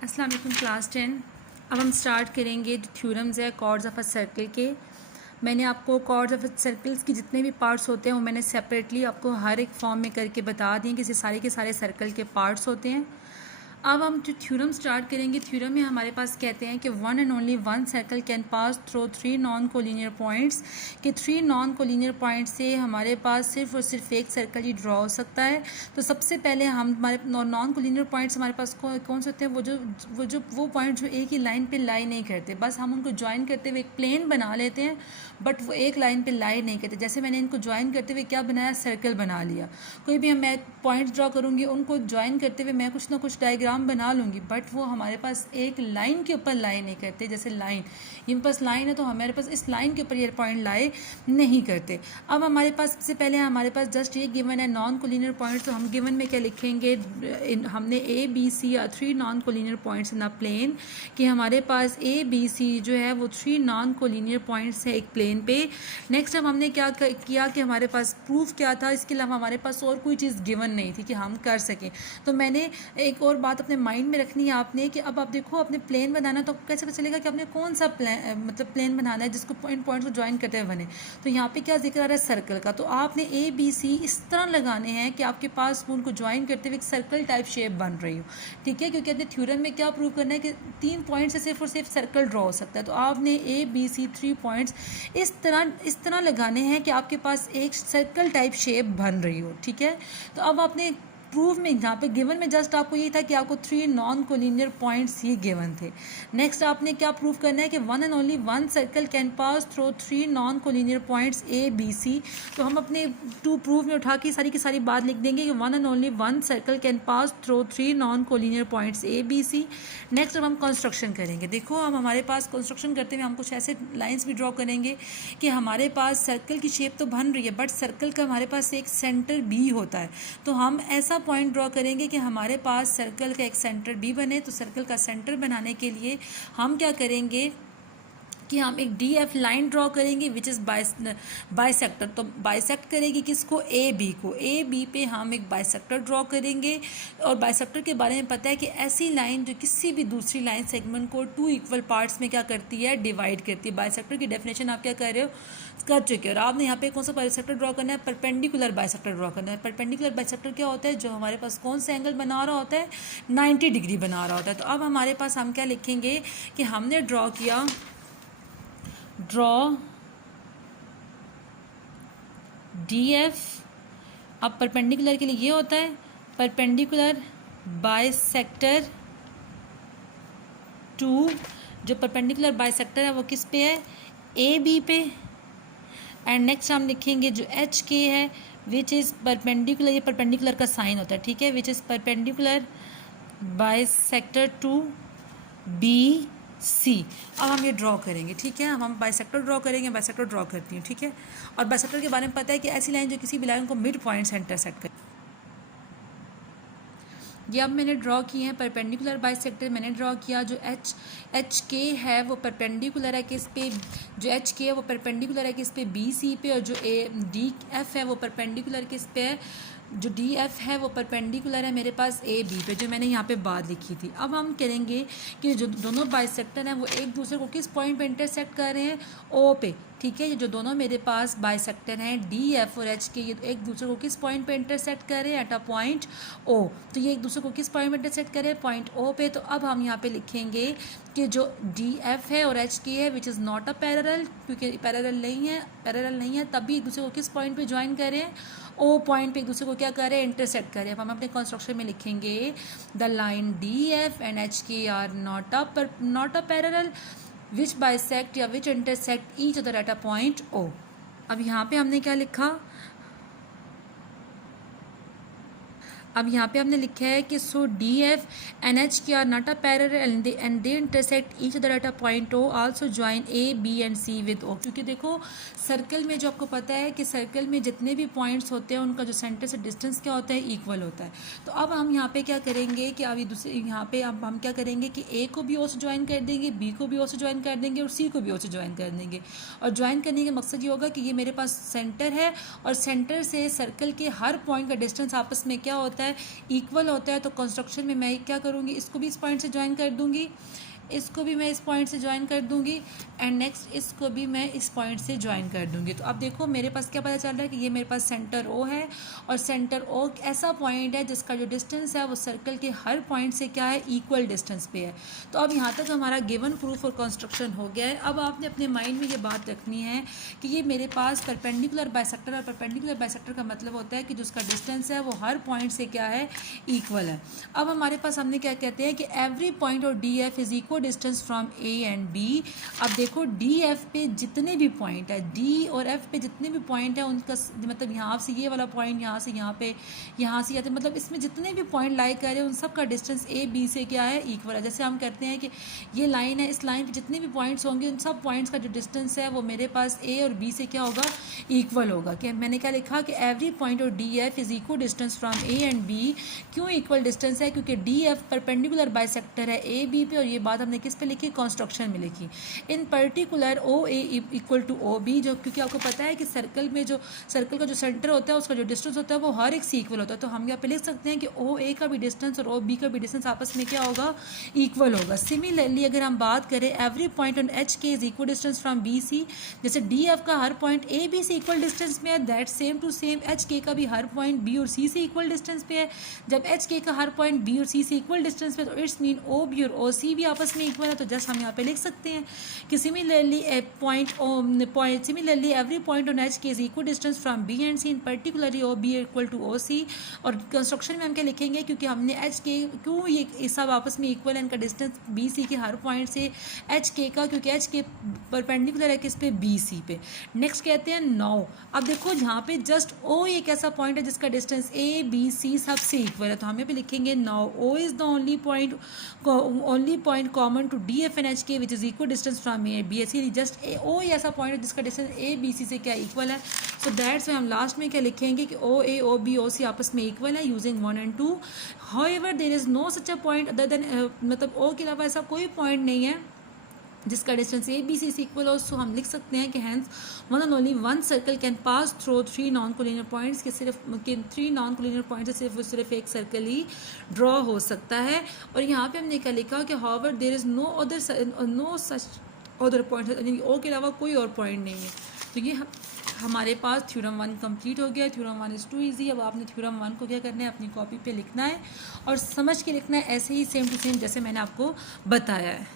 अस्सलाम वालेकुम क्लास 10। अब हम स्टार्ट करेंगे जो थ्योरम्स है कॉर्ड्स ऑफ अ सर्कल के। मैंने आपको कॉर्ड्स ऑफ सर्कल्स की जितने भी पार्ट्स होते हैं वो मैंने सेपरेटली आपको हर एक फॉर्म में करके बता दिए कि सारे के सारे सर्कल के पार्ट्स होते हैं। अब हम जो थ्योरम स्टार्ट करेंगे, थ्योरम में हमारे पास कहते हैं कि one and only one circle can pass through three non collinear points, कि थ्री नॉन कोलिनियर पॉइंट से हमारे पास सिर्फ और सिर्फ एक सर्कल ही ड्रॉ हो सकता है। तो सबसे पहले हम हमारे नॉन कोलिनियर पॉइंट्स हमारे पास कौन से होते हैं? वो पॉइंट जो एक ही लाइन पे लाई नहीं करते, बस हम उनको ज्वाइन करते हुए एक प्लेन बना लेते हैं, बट वो एक लाइन पे लाई नहीं करते। जैसे मैंने इनको ज्वाइन करते हुए क्या बनाया, सर्कल बना लिया। कोई भी मैं पॉइंट्स ड्रॉ करूँगी, उनको ज्वाइन करते हुए मैं कुछ ना कुछ डायग्राम बना लूँगी, बट वो हमारे पास एक लाइन के ऊपर लाई नहीं करते। जैसे लाइन, ये पास लाइन है तो हमारे पास इस लाइन के ऊपर ये पॉइंट लाई नहीं करते। अब हमारे पास सबसे पहले हमारे पास जस्ट ये गिवन है नॉन कोलिनियर पॉइंट्स, तो हम गिवन में क्या लिखेंगे? हमने ए बी सी या three non collinear points in a plane, कि हमारे पास ए बी सी जो है वो थ्री नॉन कोलिनियर पॉइंट्स है एक प्लेन पे। नेक्स्ट अब हमने क्या किया कि हमारे पास प्रूफ क्या था, इसके अलावा हमारे पास और कोई चीज़ गिवन नहीं थी कि हम कर सकें। तो मैंने एक और बात अपने माइंड में रखनी है आपने, कि अब आप देखो अपने प्लेन बनाना, तो कैसे पता चलेगा कि आपने कौन सा प्लेन बनाना है जिसको पॉइंट को ज्वाइन करते हुए बने। तो यहाँ पे क्या जिक्र आ रहा है? सर्कल का। तो आपने ए बी सी इस तरह लगाने हैं कि आपके पास उनको ज्वाइन करते हुए एक सर्कल टाइप शेप बन रही हो, ठीक है? क्योंकि अपने थ्योरम में क्या प्रूव करना है कि तीन पॉइंट से सिर्फ और सिर्फ सर्कल ड्रॉ हो सकता है। तो आपने A B C three points इस तरह लगाने हैं कि आपके पास एक सर्कल टाइप शेप बन रही हो, ठीक है? तो अब आपने प्रूफ में यहाँ पे गिवन में जस्ट आपको ये था कि आपको थ्री नॉन कोलिनियर पॉइंट्स ही गिवन थे। नेक्स्ट आपने क्या प्रूफ करना है कि one and only one circle can pass through three non collinear points A B C. तो हम अपने टू प्रूफ में उठा के सारी की सारी बात लिख देंगे कि one and only one circle can pass through three non collinear points A B C. Next अब हम कंस्ट्रक्शन करेंगे। देखो हम हमारे पास कंस्ट्रक्शन करते हुए हम कुछ ऐसे लाइन्स भी ड्रॉ करेंगे कि हमारे पास सर्कल की शेप तो बन रही है, बट सर्कल का हमारे पास एक सेंटर बी होता है। तो हम ऐसा पॉइंट ड्रॉ करेंगे कि हमारे पास सर्कल का एक सेंटर बी बने। तो सर्कल का सेंटर बनाने के लिए हम क्या करेंगे कि हम एक डी एफ लाइन ड्रॉ करेंगे विच इज़ बाइसेक्टर। तो बाइसेक्ट करेगी किसको? ए बी को। ए बी पे हम एक बाइसेक्टर ड्रॉ करेंगे, और बाइसेक्टर के बारे में पता है कि ऐसी लाइन जो किसी भी दूसरी लाइन सेगमेंट को टू इक्वल पार्ट्स में क्या करती है? डिवाइड करती है। बाइसेक्टर की डेफिनेशन आप क्या कर रहे हो? कर चुके हो। और आपने यहाँ पे कौन सा बाइसेक्टर ड्रॉ करना है? परपेंडिकुलर बाइसेक्टर ड्रॉ करना है। परपेंडिकुलर बाइसेक्टर क्या होता है? जो हमारे पास कौन सा एंगल बना रहा होता है? 90 डिग्री बना रहा होता है। तो अब हमारे पास हम क्या लिखेंगे कि हमने ड्रॉ किया, ड्रॉ डी एफ। अब परपेंडिकुलर के लिए ये होता है परपेंडिकुलर बाइसेक्टर टू। जो परपेंडिकुलर बाइसेक्टर है वो किस पे है? ए बी पे। एंड नेक्स्ट हम लिखेंगे जो एच के है विच इज़ परपेंडिकुलर, ये परपेंडिकुलर का साइन होता है, ठीक है? Which is perpendicular bisector to B C. अब हम ये ड्रॉ करेंगे, ठीक है? हम बाइसेक्टर ड्रॉ करेंगे, बाइसेक्टर ड्रॉ करती हूँ, ठीक है? और बाइसेक्टर के बारे में पता है कि ऐसी लाइन जो किसी भी लाइन को मिड पॉइंट से इंटरसेक्ट करे। ये अब मैंने ड्रॉ किए हैं परपेंडिकुलर बाइसेक्टर। मैंने ड्रॉ किया जो एच के है वो परपेंडिकुलर है किस पे? जो एच के है वो परपेंडिकुलर है किस पे? बी सी पे। और जो ए डी एफ है वो परपेंडिकुलर किस पे है? जो डी एफ है वो परपेंडिकुलर है मेरे पास ए बी पे, जो मैंने यहाँ पे बात लिखी थी। अब हम करेंगे कि जो दोनों बाइसेक्टर हैं वो एक दूसरे को किस पॉइंट पे इंटरसेक्ट कर रहे हैं? ओ पे, ठीक है? ये जो दोनों मेरे पास बाइसेक्टर हैं डी एफ और एच के, ये एक दूसरे को किस पॉइंट पे इंटरसेक्ट कर रहे हैं? At a point O. तो ये एक दूसरे को किस पॉइंट पे इंटरसेक्ट कर रहे हैं? पॉइंट ओ पे। तो अब हम यहाँ पे लिखेंगे कि जो डी एफ है और एच के है which is not a parallel, क्योंकि पैरेलल नहीं है, तब भी एक दूसरे को किस पॉइंट पे ज्वाइन कर रहे हैं? ओ पॉइंट पे एक दूसरे को क्या कर रहे हैं? इंटरसेक्ट कर रहे हैं। अब हम अपने कंस्ट्रक्शन में लिखेंगे the line D F and H K are not a parallel which bisect या which intersect each other at a point O. अब यहाँ पे हमने क्या लिखा? अब यहाँ पे हमने लिखा है कि so D F and H K are not a parallel and they intersect each other at a point O, also join A B and C with O. क्योंकि देखो सर्कल में जो आपको पता है कि सर्कल में जितने भी पॉइंट्स होते हैं उनका जो सेंटर से डिस्टेंस क्या होता है? इक्वल होता है। तो अब हम यहाँ पे क्या करेंगे कि अभी दूसरे यहाँ पे अब हम क्या करेंगे कि ए को भी ओ से ज्वाइन कर देंगे, बी को भी ओ से ज्वाइन कर देंगे और सी को भी ओ से ज्वाइन कर देंगे। और ज्वाइन करने का मकसद ये होगा कि ये मेरे पास सेंटर है और सेंटर से सर्कल के हर पॉइंट का डिस्टेंस आपस में क्या होता है? होता है, इक्वल होता है, तो कंस्ट्रक्शन में मैं क्या करूँगी, इसको भी इस पॉइंट से ज्वाइन कर दूँगी, इसको भी मैं इस पॉइंट से ज्वाइन कर दूंगी, एंड नेक्स्ट इसको भी मैं इस पॉइंट से ज्वाइन कर दूंगी। तो अब देखो मेरे पास क्या पता चल रहा है कि ये मेरे पास सेंटर ओ है, और सेंटर ओ ऐसा पॉइंट है जिसका जो डिस्टेंस है वो सर्कल के हर पॉइंट से क्या है, इक्वल डिस्टेंस पे है। तो अब यहाँ तक हमारा गिवन प्रूफ और कंस्ट्रक्शन हो गया है। अब आपने अपने माइंड में ये बात रखनी है कि ये मेरे पास परपेंडिकुलर बाइसेक्टर, और परपेंडिकुलर बाइसेक्टर का मतलब होता है कि जो उसका डिस्टेंस है वो हर पॉइंट से क्या है, इक्वल है। अब हमारे पास हमने क्या कहते हैं कि every point on D F is equal distance from A and B. अब देखो डी एफ पे जितने भी पॉइंट है, डी और एफ पे जितने भी पॉइंट है उनका मतलब यहाँ से ये वाला पॉइंट यहाँ से यहाँ पे यहाँ से यहाँ, मतलब इसमें जितने भी पॉइंट लाई कर रहे हैं उन सब का डिस्टेंस ए बी से क्या है, इक्वल है। जैसे हम कहते हैं कि ये लाइन है, इस लाइन पे जितने भी पॉइंट्स होंगे उन सब पॉइंट्स का जो डिस्टेंस है वो मेरे पास ए और बी से क्या होगा, इक्वल होगा। कि मैंने क्या लिखा कि every point on D F is equal distance from A and B. क्यों इक्वल डिस्टेंस है, क्योंकि डी एफ परपेंडिकुलर बाइसेक्टर है ए बी पे, और ये बात हमने किस पे लिखी, कंस्ट्रक्शन में लिखी। In particular O A equal to O B, जो क्योंकि आपको पता है कि सर्कल में जो सर्कल का जो सेंटर होता है उसका जो डिस्टेंस होता है वो हर एक से इक्वल होता है। तो हम यहाँ पे लिख सकते हैं कि ओ ए का भी डिस्टेंस और ओ बी का भी डिस्टेंस आपस में क्या होगा, इक्वल होगा। सिमिलरली अगर हम बात करें every point on H K is equal distance from B C, जैसे डी एफ का हर पॉइंट ए बी से इक्वल डिस्टेंस में है, that same to same H K का भी हर पॉइंट बी और सी से इक्वल डिस्टेंस पे है। जब एच के का हर पॉइंट बी और सी से इक्वल डिस्टेंस पे, तो इट्स मीन ओ बी और ओ सी भी आपस में इक्वल है। तो जस्ट हम यहाँ पे लिख सकते हैं कि similarly every point on H K is equal distance from B and C, in particularly O B equal to O C. और कंस्ट्रक्शन में हम क्या लिखेंगे, क्योंकि हमने एच के, क्यों ये सब आपस में इक्वल है, इनका डिस्टेंस बी सी के हर पॉइंट से एच के का, क्योंकि एच के परपेंडिकुलर है किस पे, बी सी पे। नेक्स्ट कहते हैं नाउ। अब देखो यहाँ पे जस्ट ओ एक ऐसा पॉइंट है जिसका डिस्टेंस ए बी सी सबसे इक्वल है, तो हम यहाँ पे लिखेंगे now O is the only point common to D F and H K which is equal distance from A B C. Just O ऐसा पॉइंट है जिसका डिस्टेंस ए बी सी से क्या इक्वल है। सो दैट्स वाई हम लास्ट में क्या लिखेंगे कि ओ ए ओ बी ओ सी आपस में इक्वल है using 1 and 2। However there is no such a point other than, मतलब ओ के अलावा ऐसा कोई पॉइंट नहीं है जिसका डिस्टेंस ए बी सी से इक्वल हो। सो हम लिख सकते हैं कि hence one and only one circle can pass through 3 non collinear points, के सिर्फ 3 नॉन कोलिनियर पॉइंट से सिर्फ एक सर्कल ही ड्रॉ हो सकता है। और यहाँ पे हमने क्या लिखा कि however there is no such other point, यानी ओ के अलावा कोई और पॉइंट नहीं है। तो ये हमारे पास थ्योरम 1 कंप्लीट हो गया। Theorem 1 is too easy. अब आपने थ्योरम 1 को क्या करना है, अपनी कॉपी पे लिखना है और समझ के लिखना है, ऐसे ही सेम टू सेम जैसे मैंने आपको बताया है।